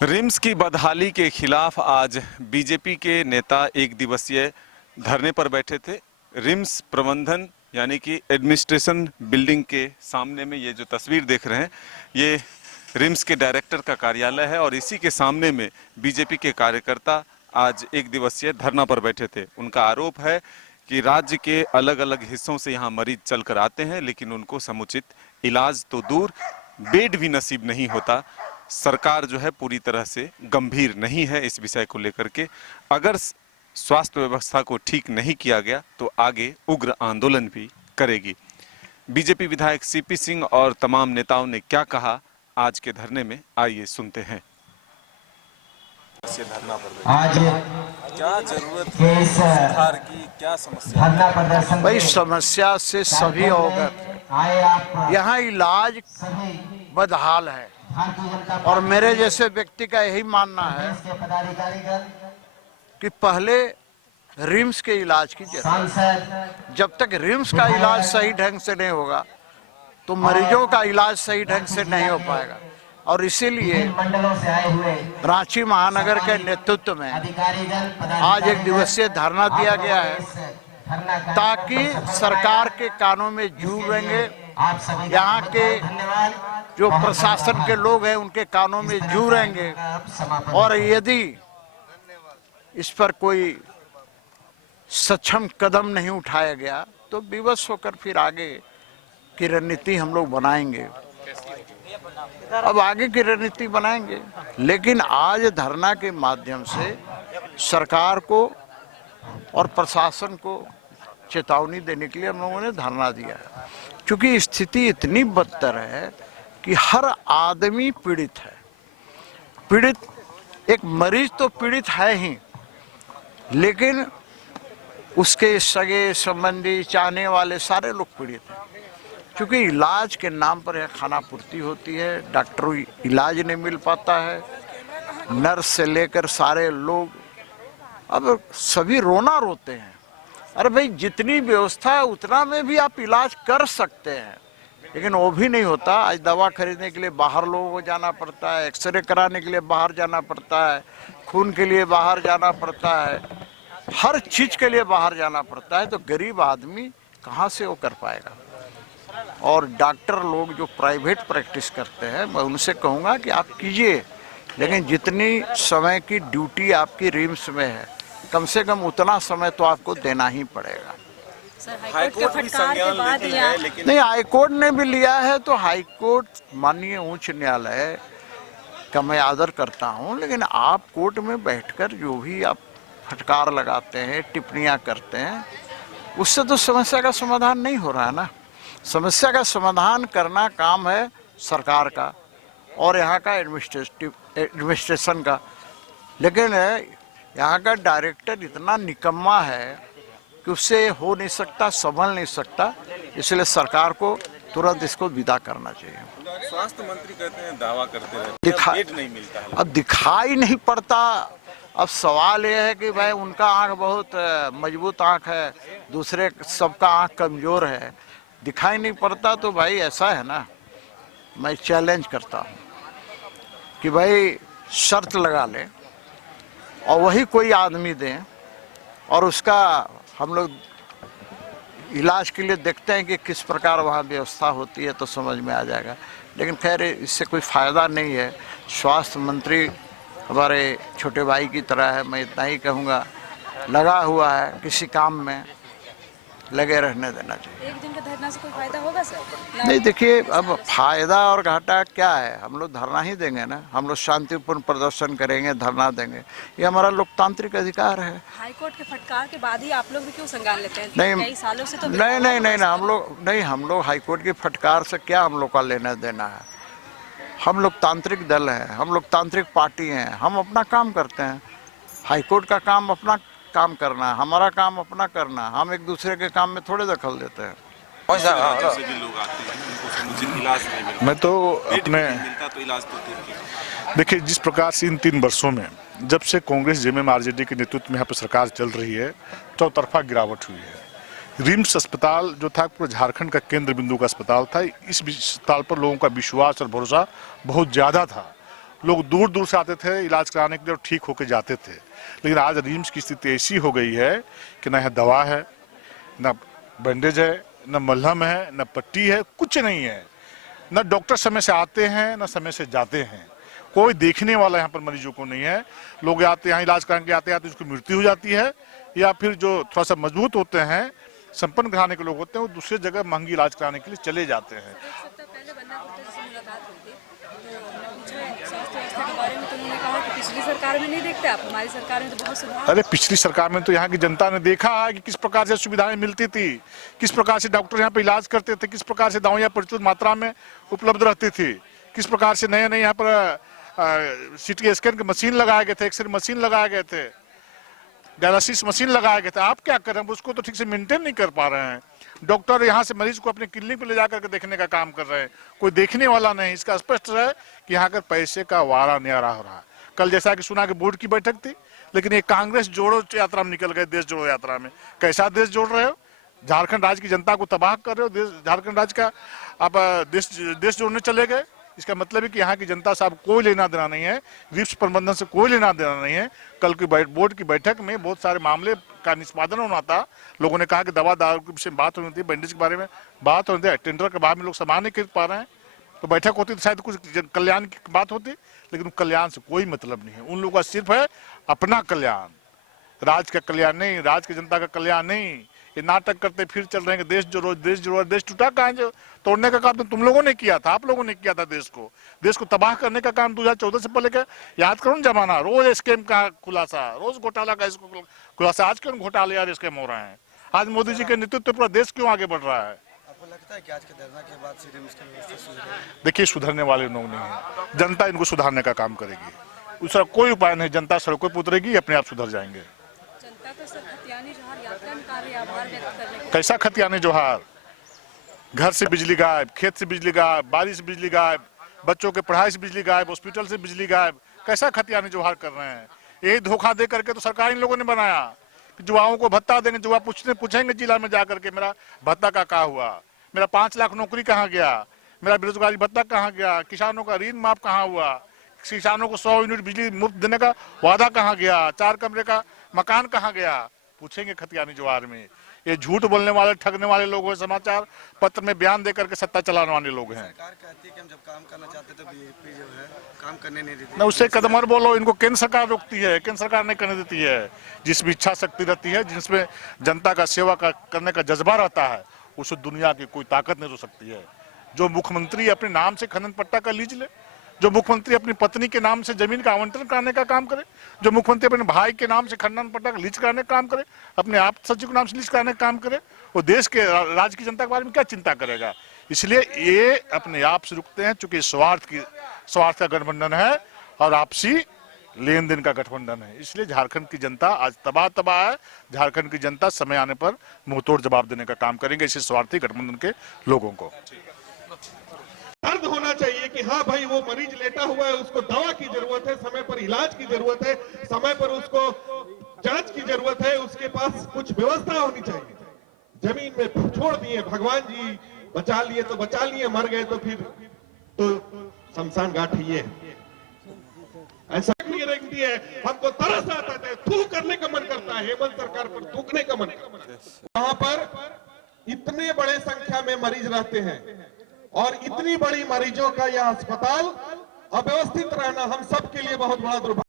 RIMS की बदहाली के खिलाफ आज बीजेपी के नेता एक दिवसीय धरने पर बैठे थे। रिम्स प्रबंधन यानी कि एडमिनिस्ट्रेशन बिल्डिंग के सामने में ये जो तस्वीर देख रहे हैं, ये रिम्स के डायरेक्टर का कार्यालय है और इसी के सामने में बीजेपी के कार्यकर्ता आज एक दिवसीय धरना पर बैठे थे। उनका आरोप है कि राज्य के अलग अलग हिस्सों से यहाँ मरीज चलकर आते हैं, लेकिन उनको समुचित इलाज तो दूर बेड भी नसीब नहीं होता। सरकार जो है पूरी तरह से गंभीर नहीं है इस विषय को लेकर के। अगर स्वास्थ्य व्यवस्था को ठीक नहीं किया गया तो आगे उग्र आंदोलन भी करेगी। बीजेपी विधायक सीपी सिंह और तमाम नेताओं ने क्या कहा आज के धरने में, आइए सुनते हैं। धरना पर आज क्या जरूरत है सुधार की, क्या समस्या धरना प्रदर्शन भाई समस्या से सभी अवगत आए आप यहाँ इलाज सभी बदहाल है भारतीय जनता और मेरे जैसे व्यक्ति का यही मानना है के पदाधिकारीगण कि पहले रिम्स के इलाज की जरूरत सांसद जब तक रिम्स का इलाज सही ढंग से नहीं होगा तो मरीजों का इलाज सही ढंग से नहीं हो पाएगा। और इसीलिए मंडलों से आए हुए रांची महानगर के नेतृत्व में अधिकारीगण आज एक दिवसीय धरना दिया गया है ताकि सरकार के कानों में जूरेंगे, आप सभी यहाँ के धन्यवाद। जो प्रशासन के लोग हैं उनके कानों में जूरेंगे और यदि इस पर कोई सक्षम कदम नहीं उठाया गया तो विवश होकर फिर आगे की रणनीति हम लोग बनाएंगे। अब आगे की रणनीति बनाएंगे, लेकिन आज धरना के माध्यम से सरकार को और प्रशासन को चेतावनी देने के लिए हम लोगों ने धरना दिया है। क्योंकि स्थिति इतनी बदतर है कि हर आदमी पीड़ित है। एक मरीज तो पीड़ित है ही, लेकिन उसके सगे संबंधी चाहने वाले सारे लोग पीड़ित हैं। क्योंकि इलाज के नाम पर यह खानापूर्ति होती है, डॉक्टर इलाज नहीं मिल पाता है, नर्स से लेकर सारे लोग अब सभी रोना रोते हैं। अरे भाई, जितनी व्यवस्था है उतना में भी आप इलाज कर सकते हैं, लेकिन वो भी नहीं होता। आज दवा खरीदने के लिए बाहर लोगों को जाना पड़ता है, एक्सरे कराने के लिए बाहर जाना पड़ता है, खून के लिए बाहर जाना पड़ता है, हर चीज के लिए बाहर जाना पड़ता है। तो गरीब आदमी कहाँ से वो कर पाएगा। और डॉक्टर लोग जो प्राइवेट प्रैक्टिस करते हैं, मैं उनसे कहूँगा कि आप कीजिए, लेकिन जितनी समय की ड्यूटी आपकी रिम्स में है, कम से कम उतना समय तो आपको देना ही पड़ेगा। हाईकोर्ट भी संज्ञान लेती है, लेकिन नहीं, हाईकोर्ट ने भी लिया है तो हाईकोर्ट माननीय उच्च न्यायालय का मैं आदर करता हूं, लेकिन आप कोर्ट में बैठकर जो भी आप फटकार लगाते हैं, टिप्पणियां करते हैं, उससे तो समस्या का समाधान नहीं हो रहा है ना। समस्या का समाधान करना काम है सरकार का और यहाँ का एडमिनिस्ट्रेशन का, लेकिन यहाँ का डायरेक्टर इतना निकम्मा है कि उससे हो नहीं सकता, संभल नहीं सकता। इसलिए सरकार को तुरंत इसको विदा करना चाहिए। स्वास्थ्य मंत्री कहते हैं, दावा करते रहते हैं, बेड नहीं मिलता है। अब दिखाई नहीं पड़ता। अब सवाल यह है कि भाई उनका आंख बहुत मजबूत आंख है, दूसरे सबका आंख कमजोर है, दिखाई नहीं पड़ता। तो भाई ऐसा है ना, मैं चैलेंज करता हूँ कि भाई शर्त लगा लें और वही कोई आदमी दें और उसका हम लोग इलाज के लिए देखते हैं कि किस प्रकार वहाँ व्यवस्था होती है, तो समझ में आ जाएगा। लेकिन खैर इससे कोई फ़ायदा नहीं है। स्वास्थ्य मंत्री हमारे छोटे भाई की तरह है, मैं इतना ही कहूँगा, लगा हुआ है, किसी काम में लगे रहने देना चाहिए। एक दिन का धरना से कोई फायदा होगा सर? नहीं, देखिए, अब फायदा और घाटा क्या है, हम लोग धरना ही देंगे ना। हम लोग शांतिपूर्ण प्रदर्शन करेंगे, धरना देंगे, ये हमारा लोकतांत्रिक अधिकार है। हाईकोर्ट के फटकार के बाद ही आप लोग भी क्यों संज्ञान लेते हैं? नहीं, कई सालों से तो नहीं, हम लोग हाईकोर्ट की फटकार से क्या हम लोग का लेना देना है। हम लोकतांत्रिक दल हैं, हम लोकतांत्रिक पार्टी हैं, हम अपना काम करते हैं। हाईकोर्ट का काम अपना काम करना है, हमारा काम अपना करना है। हम एक दूसरे के काम में थोड़े दखल देते हैं। मैं तो अपने देखिए, जिस प्रकार से इन 3 वर्षों में जब से कांग्रेस जेएमएम आरजेडी के नेतृत्व में यहाँ पर सरकार चल रही है, चौतरफा गिरावट हुई है। रिम्स अस्पताल जो था पूरे झारखंड का केंद्र बिंदु का अस्पताल था। इस अस्पताल पर लोगों का विश्वास और भरोसा बहुत ज़्यादा था लोग दूर दूर से आते थे इलाज कराने के लिए और ठीक होकर जाते थे। लेकिन आज रिम्स की स्थिति ऐसी हो गई है कि न यहाँ दवा है, न बैंडेज है, न मलहम है, न पट्टी है, कुछ नहीं है। न डॉक्टर समय से आते हैं, न समय से जाते हैं। कोई देखने वाला यहाँ पर मरीजों को नहीं है। लोग आते यहाँ इलाज कराने के आते उसकी मृत्यु हो जाती है, या फिर जो थोड़ा सा मजबूत होते हैं, संपन्न घराने के लोग होते हैं, वो दूसरे जगह महंगी इलाज कराने के लिए चले जाते हैं। एक सप्ताह पहले बन्ना गुप्ता से मुलाकात हुई थी, तो मैं पूछा स्वास्थ्य व्यवस्था के बारे में, तो उन्होंने कहा कि पिछली सरकार में नहीं देखते आप, हमारी सरकार में तो बहुत सुधार। अरे पिछली सरकार में तो यहाँ की जनता ने देखा है कि किस प्रकार से सुविधाएं मिलती थी, किस प्रकार से डॉक्टर यहाँ पे इलाज करते थे, किस प्रकार से दवाइयाँ प्रचुर मात्रा में उपलब्ध रहती थी, किस प्रकार से नए नए यहाँ पर सीटी स्कैन की मशीन लगाए गए थे, एक्सरे मशीन लगाए गए थे, डायलिसिस मशीन लगाए गए थे। आप क्या कर रहे हैं, उसको तो ठीक से मेंटेन नहीं कर पा रहे हैं। डॉक्टर यहाँ से मरीज को अपने क्लिनिक पे ले जाकर के देखने का काम कर रहे हैं, कोई देखने वाला नहीं। इसका स्पष्ट है कि यहाँ का पैसे का वारा न्यारा हो रहा है। कल जैसा कि सुना कि बोर्ड की बैठक थी, लेकिन ये कांग्रेस जोड़ो यात्रा में निकल गए, देश जोड़ो यात्रा में। कैसा देश जोड़ रहे हो? झारखंड राज्य की जनता को तबाह कर रहे हो। झारखंड राज्य का आप देश जोड़ने चले गए। इसका मतलब है कि यहाँ की जनता साहब कोई लेना देना नहीं है, रिम्स प्रबंधन से कोई लेना देना नहीं है। कल की बोर्ड की बैठक में बहुत सारे मामले का निष्पादन होना था। लोगों ने कहा कि दवा दारू के विषय में बात होनी थी, बैंडेज के बारे में बात होनी थी, टेंडर के बारे में लोग सामान नहीं खरीद पा रहे हैं। तो बैठक होती तो शायद कुछ कल्याण की बात होती, लेकिन कल्याण से कोई मतलब नहीं है। उन लोगों का सिर्फ है अपना कल्याण, राज्य का कल्याण नहीं, राज्य की जनता का कल्याण नहीं। ये नाटक करते फिर चल रहे हैं कि देश जोड़ो, देश जोड़ो। देश टूटा कहाँ? जो तोड़ने का काम तो तुम लोगों ने किया था, आप लोगों ने किया था। देश को तबाह करने का काम 2014 से पहले का याद करो ना जमाना। रोज स्कैम का खुलासा, रोज घोटाला का इसको खुलासा। आज क्यों घोटाले यार स्कैम हो रहे हैं? आज मोदी जी के नेतृत्व पूरा देश क्यों आगे बढ़ रहा है? आपको लगता है कि आज के धरना के बाद से रिम्स की व्यवस्था सुधरेगी? देखिए, सुधरने वाले लोग नहीं है। जनता इनको सुधारने का काम करेगी। उसका कोई उपाय नहीं। जनता सड़कों पर उतरेगी, अपने आप सुधर जाएंगे। जनता तो सर खतियानी जोहार यात्रा निकाल रही है आभार व्यक्त करने के लिए। कैसा खतियाने जोहार? घर से बिजली गायब, खेत से बिजली गायब, बारिश से बिजली गायब, बच्चों के पढ़ाई से बिजली गायब, हॉस्पिटल से बिजली गायब। कैसा खतियाने जोहार कर रहे हैं? यही धोखा दे करके तो सरकार इन लोगों ने बनाया कि युवाओं को भत्ता देंगे। युवा पूछेंगे जिला में जाकर के, मेरा भत्ता का क्या हुआ, मेरा 5 लाख नौकरी कहाँ गया, मेरा बेरोजगारी भत्ता कहाँ गया, किसानों का ऋण माफ कहाँ हुआ, किसानों को 100 यूनिट बिजली मुफ्त देने का वादा कहाँ गया, 4 कमरे का मकान कहाँ गया? पूछेंगे खतियानी जोहार में। ये झूठ बोलने वाले, ठगने वाले लोग हैं, समाचार पत्र में बयान देकर के सत्ता चलाने वाले लोग हैं। सरकार कहती है कि हम जब काम करना चाहते तो बीजेपी जो है काम करने नहीं देती। ना उससे कदम और बोलो। इनको केंद्र सरकार रोकती है, केंद्र सरकार नहीं करने देती है। जिसमें इच्छा शक्ति रहती है, जिसमें जनता का सेवा करने का जज्बा रहता है, उसे दुनिया की कोई ताकत नहीं रोक सकती है। जो मुख्यमंत्री अपने नाम से खनन पट्टा का लीज ले, जो मुख्यमंत्री अपनी पत्नी के नाम से जमीन का आवंटन कराने का काम करे, जो मुख्यमंत्री अपने भाई के नाम से खनन पट्टा का लीज कराने का काम करे, अपने आप सचिव के नाम से लीज कराने का काम करे, वो देश के राज्य की जनता के बारे में क्या चिंता करेगा? इसलिए ये अपने आप से रुकते हैं, चूंकि स्वार्थ का गठबंधन है और आपसी लेन देन का गठबंधन है। इसलिए झारखंड की जनता आज तबाह है। झारखंड की जनता समय आने पर मुंहतोड़ जवाब देने का काम करेंगे इसी स्वार्थी गठबंधन के लोगों को। दर्द होना चाहिए कि हाँ भाई वो मरीज लेटा हुआ है, उसको दवा की जरूरत है, समय पर इलाज की जरूरत है, समय पर उसको जांच की जरूरत है, उसके पास कुछ व्यवस्था होनी चाहिए। जमीन में छोड़ दिए, भगवान जी बचा लिए तो बचा लिए, मर गए तो फिर तो शमशान घाट ही है। ऐसा नहीं रखती है। हमको तरस आता है, थू करने का मन करता है, हेमंत सरकार पर थूकने का मन करता है। वहां पर इतने बड़े संख्या में मरीज रहते हैं और इतनी बड़ी मरीजों का यह अस्पताल अव्यवस्थित रहना हम सब के लिए बहुत बड़ा दुर्भाग्य।